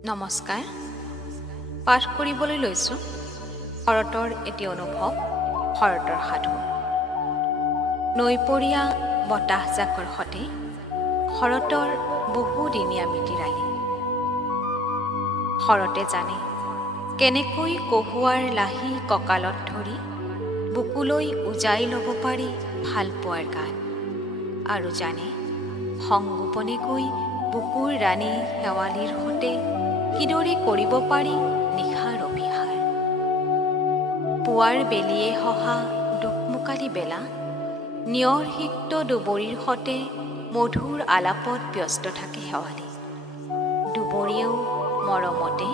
নমস্কাৰ পাঠ কৰিবলৈ লৈছোঁ শৰতৰ এটি অনুভৱ শৰতৰ সাধু নৈপৰীয়া বতাহজাকৰ সতে শৰতৰ বহুদিনীয়া মিতিৰালি শৰতে জানে কেনেকৈ কহুৱাৰ লাহি কঁকালত ধৰি বুকুলৈ উজাই ল'ব পাৰি ভালপোৱাৰ গান আৰু জানে সংগোপনেকৈ বুকুৰ ৰাণী শেৱালিৰ সতে কিদৰে কৰিব পাৰি নিশাৰ অভিহাৰ পুৱাৰ বেলিয়ে হহা দুকমুকালি বেলা নিয়ৰ সিক্ত দুবৰিৰ সতে মধুৰ আলাপত ব্যস্ত থাকে শেৱালি দুবৰিয়েও মৰমতে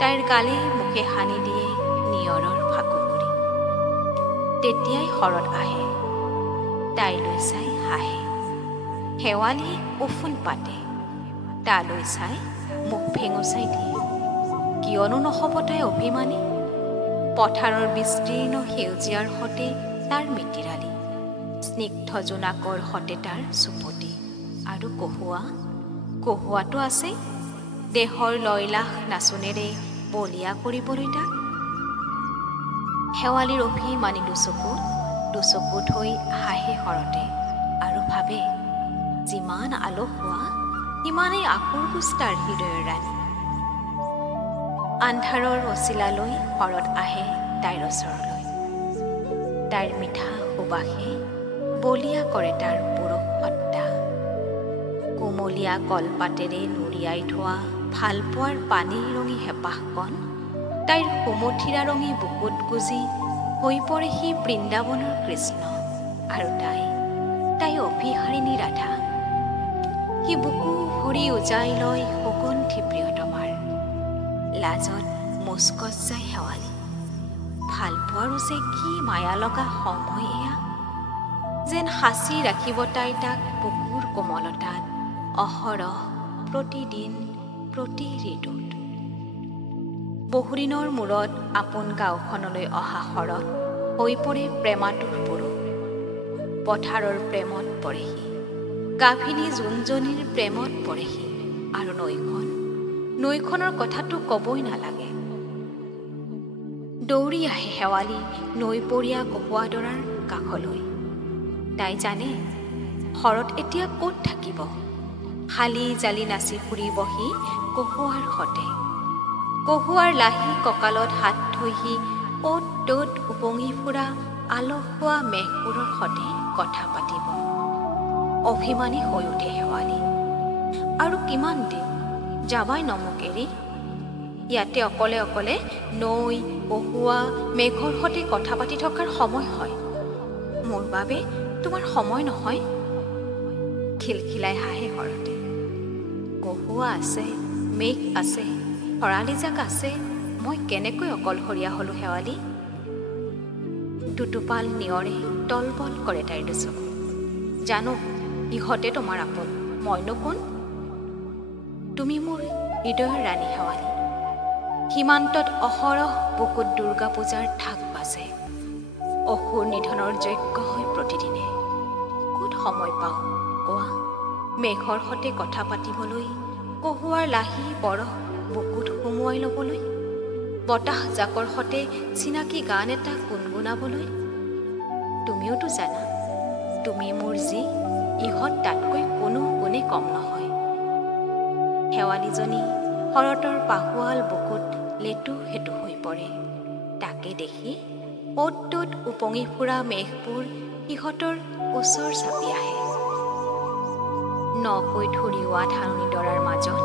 তাইৰ গালে মুখে সানি দিয়ে নিয়ৰৰ ফাকুগুৰি তেতিয়াই শৰৎ আহে তাইলৈ চাই হাঁহে শেৱালি উফুন পাতে তালৈ চাই মুখ ভেঙুচাই দিয়ে কিয়নো নহ'ব তাই অভিমানী পথাৰৰ বিস্তীৰ্ণ সেউজীয়াৰ সতে তাৰ মিতিৰালি স্নিগ্ধ জোনাকৰ সতে তাৰ চুপতি আৰু কহুৱাটো আছে দেহৰ লয়লাস নাচোনেৰে বলিয়া কৰিবলৈ তাক শেৱালিৰ অভিমানী দুচকুত হৈ হাঁহে শৰতে আৰু ভাবে যিমান আলসুৱা সিমানেই আকুৰ পুষ্টাৰ হৃদয়ৰ ৰাণী আন্ধাৰৰ অচিলালৈ শৰৎ আহে তাইৰ ওচৰলৈ তাইৰ মিঠা সুবাসে বলিয়া কৰে তাৰ পুৰুষ সত্তা কোমলীয়া কলপাতেৰে নুৰিয়াই থোৱা ভালপোৱাৰ পানী ৰঙী হেঁপাহকণ তাইৰ সুমথিৰা ৰঙী বুকুত গুজি হৈ পৰে সি বৃন্দাবনৰ কৃষ্ণ আৰু তাই অভিহাৰিণী ৰাধা সি বুকু ভৰি উজাই লয় সুগন্ধি প্ৰিয়তমাৰ লাজত মুচকত যায় শেৱালি ভালপোৱাৰো যে কি মায়া লগা সময় এয়া যেন সাঁচি ৰাখিব তাই তাক বুকুৰ কোমলতাত অহৰহ প্ৰতিদিন প্ৰতি ঋতুত বহুদিনৰ মূৰত আপোন গাঁওখনলৈ অহা শৰৎ হৈ পৰে প্ৰেমাতুৰ পুৰুষ পথাৰৰ প্ৰেমত পৰেহি গাভিনী জোনজনীৰ প্ৰেমত পৰেহি আৰু নৈখনৰ কথাটো ক'বই নালাগে দৌৰি আহে শেৱালি নৈপৰীয়া কহুৱাডৰাৰ কাষলৈ তাই জানে শৰৎ এতিয়া ক'ত থাকিব শালি জালি নাচি ফুৰিবহি কহুৱাৰ সতে কহুৱাৰ লাহি কঁকালত হাত থৈহি অ'ত ত'ত উপঙি ফুৰা আলসুৱা মেঘবোৰৰ সতে কথা পাতিব অভিমানী হৈ উঠে শেৱালি আৰু কিমান দিন যাবাই নমুক এৰি ইয়াতে অকলে অকলে নৈ কহুৱা মেঘৰ সতে কথা পাতি থকাৰ সময় হয় মোৰ বাবে তোমাৰ সময় নহয় খিলখিলাই হাঁহে শৰতে কহুৱা আছে মেঘ আছে শৰালি জাক আছে মই কেনেকৈ অকলশৰীয়া হলো শেৱালি দুটোপাল নিয়ৰে তলবল কৰে তাইৰ দুচকু জানো ইহঁতে তোমাৰ আপোন মইনো কোন তুমি মোৰ হৃদয়ৰ ৰাণী শেৱালি সীমান্তত অহৰহ বুকুত দুৰ্গা পূজাৰ ঢাক বাজে অসুৰ নিধনৰ যজ্ঞ হয় প্ৰতিদিনে ক'ত সময় পাওঁ কোৱা মেঘৰ সতে কথা পাতিবলৈ কহুৱাৰ লাহি বৰহ বুকুত সুমুৱাই ল'বলৈ বতাহ জাকৰ সতে চিনাকি গান এটা গুণগুণাবলৈ তুমিওতো জানা তুমি মোৰ যি ইহঁত তাতকৈ কোনো গুণে কম নহয় শেৱালিজনী শৰতৰ পাহুৱাল বুকুত লেটু হেটু হৈ পৰে তাকে দেখি অ'ত ত'ত উপঙি ফুৰা মেঘবোৰ সিহঁতৰ ওচৰ চাপি আহে নকৈ ধুৰিওৱা ধাৰণি ডৰাৰ মাজত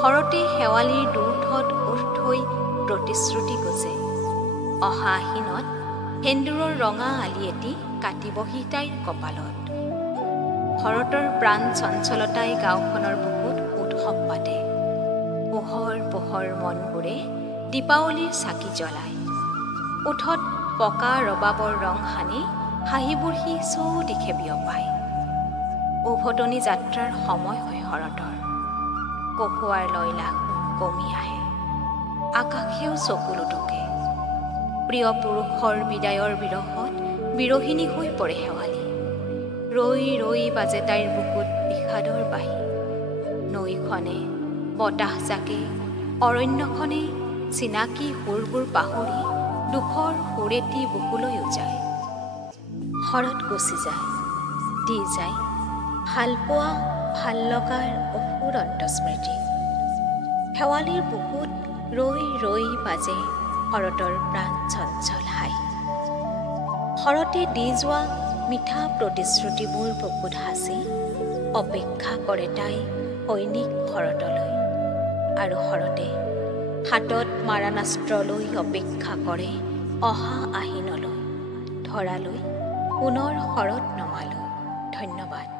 শৰতে শেৱালিৰ দুৰ্ধত উঠ থৈ প্ৰতিশ্ৰুতি গুজে অহা আহিনত সেন্দুৰৰ ৰঙা আলি এটি কাটিবহি তাইৰ কপালত শৰতৰ প্ৰাণ চঞ্চলতাই গাঁওখনৰ বুকুত উৎসৱ পাতে পোহৰ মনবোৰে দীপাৱলীৰ চাকি জ্বলায় ওঠত পকা ৰবাবৰ ৰং সানি হাঁহিবোৰ সি চৌদিশে বিয়পায় উভতনি যাত্ৰাৰ সময় হয় শৰতৰ কহুৱাৰ লয়লাস কমি আহে আকাশেও চকু লুটুকে প্ৰিয় পুৰুষৰ বিদায়ৰ বিৰহত বিৰহিণী হৈ পৰে শেৱালি ৰৈ ৰৈ বাজে তাইৰ বুকুত বিষাদৰ বাঁহী নৈখনে বতাহ জাকে অৰণ্যখনে চিনাকি সুৰবোৰ পাহৰি দুখৰ সুৰেটি বুকুলৈও যায়। শৰত গুচি যায়, দি যায় ভালপোৱা ভাল লগাৰ অফুৰন্ত স্মৃতি। শেৱালিৰ বুকুত ৰৈ ৰৈ বাজে শৰতৰ প্ৰাণ চঞ্চল হাঁহি। শৰতে দি যোৱা মিঠা প্ৰতিশ্ৰুতিবোৰ বুকুত সাঁচি অপেক্ষা কৰে তাই সৈনিক শৰতলৈ, আৰু শৰতে হাতত মাৰণাস্ত্ৰলৈ অপেক্ষা কৰে অহা আহিনলৈ। ধৰালৈ পুনৰ শৰত নমালো। ধন্যবাদ।